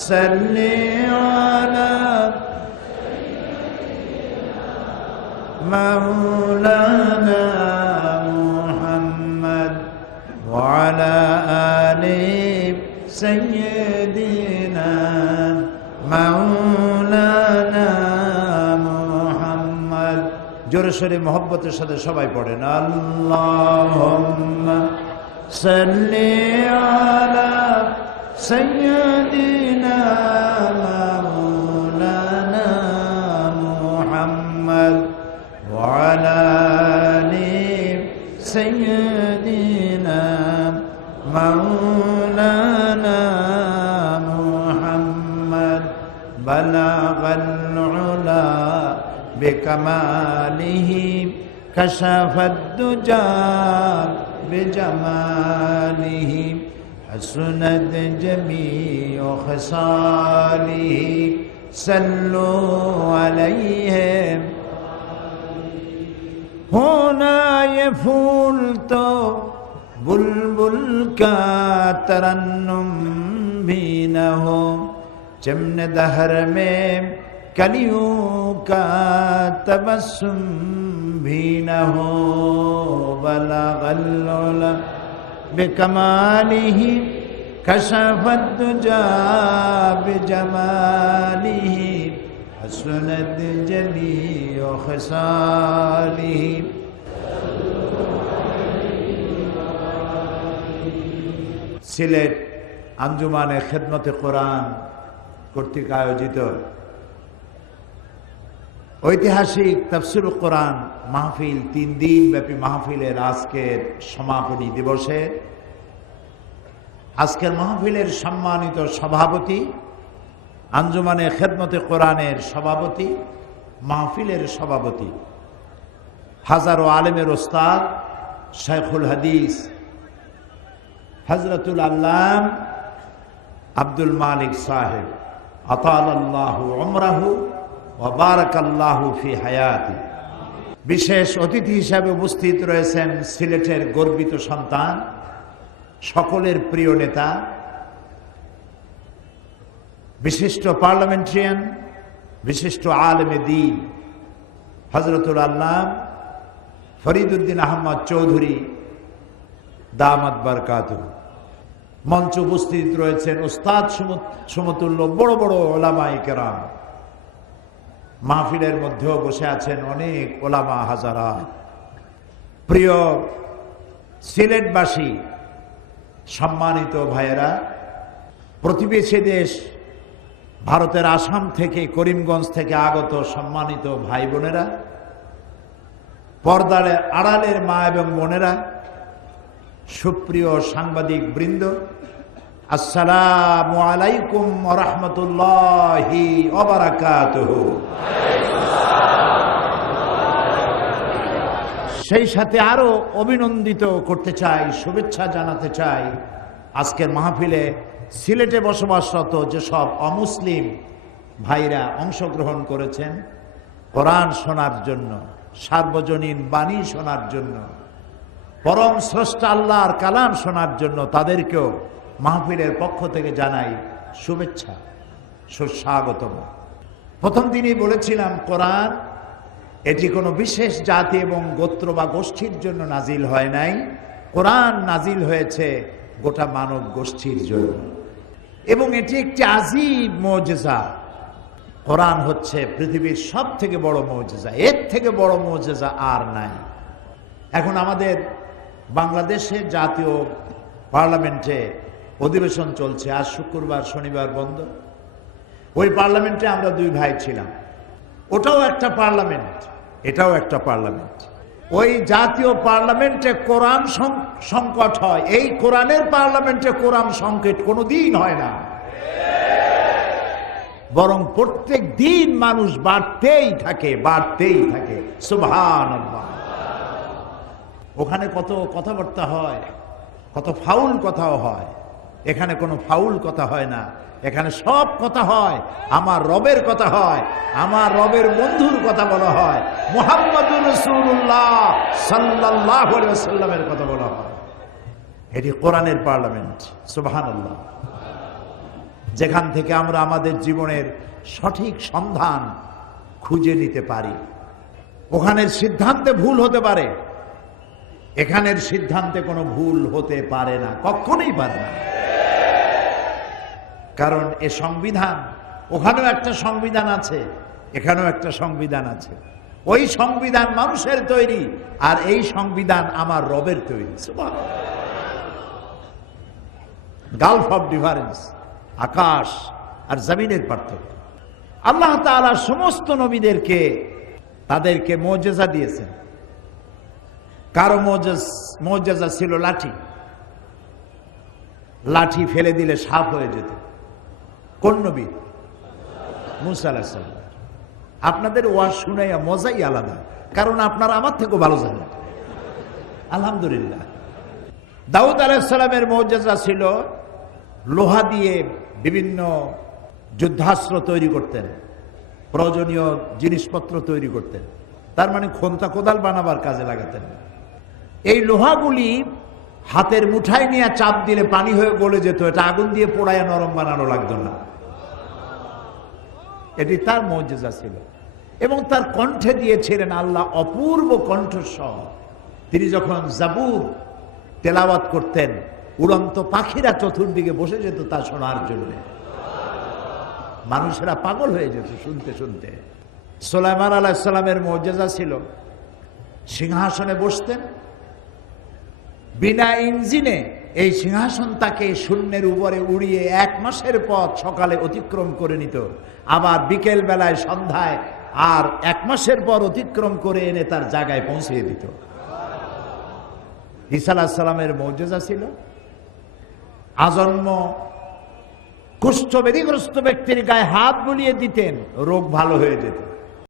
صل على مولانا محمد وعلى آل سيدنا مولانا محمد জোরে সোরে মহব্বতের সাথে সবাই পড়েন আল্লাহ সাল্লি আলা سيدنا مولانا محمد وعلى آل سيدنا مولانا محمد. بلغ العلا بكماله كشف الدجى بجماله. حسنت جميع خصاله صلوا عليهم होना ये फूल तो बुलबुल का तरन्नुम भी न हो चमन दहर में कलियों का तबस्सुम भी न हो बला गल्लोला بكماله كشف الدجى بجماله حسنت جميع خصاله সিলেট আঞ্জুমানে খেদমতে কোরআন কর্তৃক আয়োজিত ঐতিহাসিক তফসিল কোরআন মাহফিল তিন দিন ব্যাপী মাহফিলের আজকের সমাপনী দিবসে আজকের মাহফিলের সম্মানিত সভাপতি, আঞ্জুমানে খেদমতে কোরআনের সভাপতি, মাহফিলের সভাপতি, হাজারো আলেমের ওস্তাদ শেখুল হাদিস হজরতুল আল্লাম আব্দুল মালিক সাহেব, আতাল আল্লাহ অমরাহু হায়াতি। বিশেষ অতিথি হিসাবে উপস্থিত রয়েছেন সিলেটের গর্বিত সন্তান, সকলের প্রিয় নেতা, বিশিষ্ট পার্লামেন্টারিয়ান, বিশিষ্ট আলমে দিন হজরতুল আল্লাহ ফরিদুদ্দিন আহমদ চৌধুরী, দামাত বারকাত। মঞ্চ উপস্থিত রয়েছেন ওস্তাদ সমতুল্য বড় বড় ওলামাই কেরাম। মাহফিলের মধ্যেও বসে আছেন অনেক ওলামা হাজারা। প্রিয় সিলেটবাসী, সম্মানিত ভাইয়েরা, প্রতিবেশী দেশ ভারতের আসাম থেকে করিমগঞ্জ থেকে আগত সম্মানিত ভাই বোনেরা পর্দারে আড়ালের মা এবং বোনেরা, সুপ্রিয় সাংবাদিক বৃন্দ আসসালামু আলাইকুম রহমতুল্লাহি সেই সাথে আরও অভিনন্দিত করতে চাই, শুভেচ্ছা জানাতে চাই আজকের মাহফিলে সিলেটে বসবাসরত যেসব অমুসলিম ভাইরা অংশগ্রহণ করেছেন, কোরআন শোনার জন্য, সার্বজনীন বাণী শোনার জন্য, পরম স্রষ্টা আল্লাহর কালাম শোনার জন্য তাদেরকেও মাহফিলের পক্ষ থেকে জানাই শুভেচ্ছা, সুস্বাগতম। প্রথম দিনই বলেছিলাম, কোরআন, এটি কোনো বিশেষ জাতি এবং গোত্র বা গোষ্ঠীর জন্য নাজিল হয় নাই। কোরআন নাজিল হয়েছে গোটা মানব গোষ্ঠীর জন্য। এবং এটি একটি আজিব মৌজেজা। কোরআন হচ্ছে পৃথিবীর সব থেকে বড় মৌজেজা। এর থেকে বড় মৌজেজা আর নাই। এখন আমাদের বাংলাদেশে জাতীয় পার্লামেন্টে অধিবেশন চলছে। আজ শুক্রবার, শনিবার বন্ধ। ওই পার্লামেন্টে আমরা দুই ভাই ছিলাম। ওটাও একটা পার্লামেন্ট। এটাও একটা পার্লামেন্ট। ওই জাতীয় পার্লামেন্টে কোরআন সংকট হয়। এই কোরআনের পার্লামেন্টে কোরআন সংকট কোনো দিন হয় না। বরং প্রত্যেক দিন মানুষ বাড়তেই থাকে বাড়তেই থাকে। সুভান ওখানে কত কথাবার্তা হয়, কত ফাউল কথাও হয়। এখানে কোনো ফাউল কথা হয় না। এখানে সব কথা হয়। আমার রবের কথা হয়। আমার রবের বন্ধুর কথা বলা হয়। মোহাম্মদুর রসুল্লাহ সাল্লাহ সাল্লামের কথা বলা হয়। এটি কোরআনের পার্লামেন্ট। সুবাহান যেখান থেকে আমরা আমাদের জীবনের সঠিক সন্ধান খুঁজে নিতে পারি। ওখানের সিদ্ধান্তে ভুল হতে পারে। এখানের সিদ্ধান্তে কোনো ভুল হতে পারে না। কখনোই পারে না। কারণ এ সংবিধান, ওখানেও একটা সংবিধান আছে, এখানেও একটা সংবিধান আছে। ওই সংবিধান মানুষের তৈরি, আর এই সংবিধান আমার রবের তৈরি। গালফ অফ ডিফারেন্স আকাশ আর জমিনের পার্থক্য। আল্লাহ তাআলা সমস্ত নবীদেরকে, তাদেরকে মৌজেজা দিয়েছেন। কারও মৌজেজ মৌজেজা ছিল লাঠি। লাঠি ফেলে দিলে সাপ হয়ে যেত। কোন নবী? মুসা আপনাদের ওয়াজ শুনাইয়া মজাই আলাদা, কারণ আপনারা আমার থেকেও ভালো জানেন। আলহামদুলিল্লাহ। দাউদ আলাহিসাল্লামের মৌজেজা ছিল লোহা দিয়ে বিভিন্ন যুদ্ধাস্ত্র তৈরি করতেন, প্রয়োজনীয় জিনিসপত্র তৈরি করতেন, তার মানে খন্তা কোদাল বানাবার কাজে লাগাতেন। এই লোহাগুলি হাতের মুঠায় নিয়ে চাপ দিলে পানি হয়ে গলে যেত, এটা আগুন দিয়ে পোড়ায় নরম বানানো লাগতো না। এটি তার মৌজেজা ছিল। এবং তার কণ্ঠে দিয়েছিলেন আল্লাহ অপূর্ব কণ্ঠস্বর। তিনি যখন জাবুর তেলাওয়াত করতেন, উড়ন্ত পাখিরা চতুর্দিকে বসে যেত তা শোনার জন্য। মানুষেরা পাগল হয়ে যেত শুনতে শুনতে। সোলাইমান আলাহিসাল্লামের মর্যাদা ছিল। সিংহাসনে বসতেন, বিনা ইঞ্জিনে এই সিংহাসন তাকে শূন্যের উপরে উড়িয়ে এক মাসের পথ সকালে অতিক্রম করে নিত। আবার বিকেল বেলায় সন্ধ্যায় আর এক মাসের পর অতিক্রম করে এনে তার জায়গায় পৌঁছিয়ে দিত। ঈসা মৌজেজা ছিল। আজন্ম কুষ্ঠবেদীগ্রস্ত ব্যক্তির গায়ে হাত বুলিয়ে দিতেন, রোগ ভালো হয়ে যেত।